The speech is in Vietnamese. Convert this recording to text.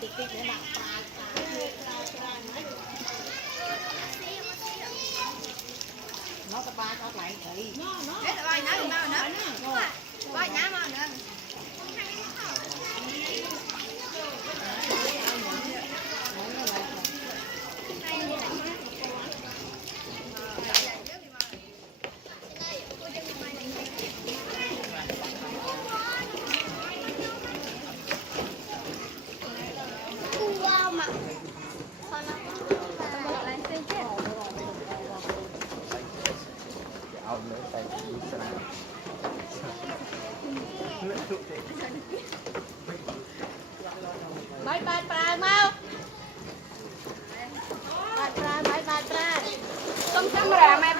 nó có ba có lại thì nó đấy là bài nói nữa bài nhá mà nữa bye bye bye mau bye bye bye bye bye không camera mà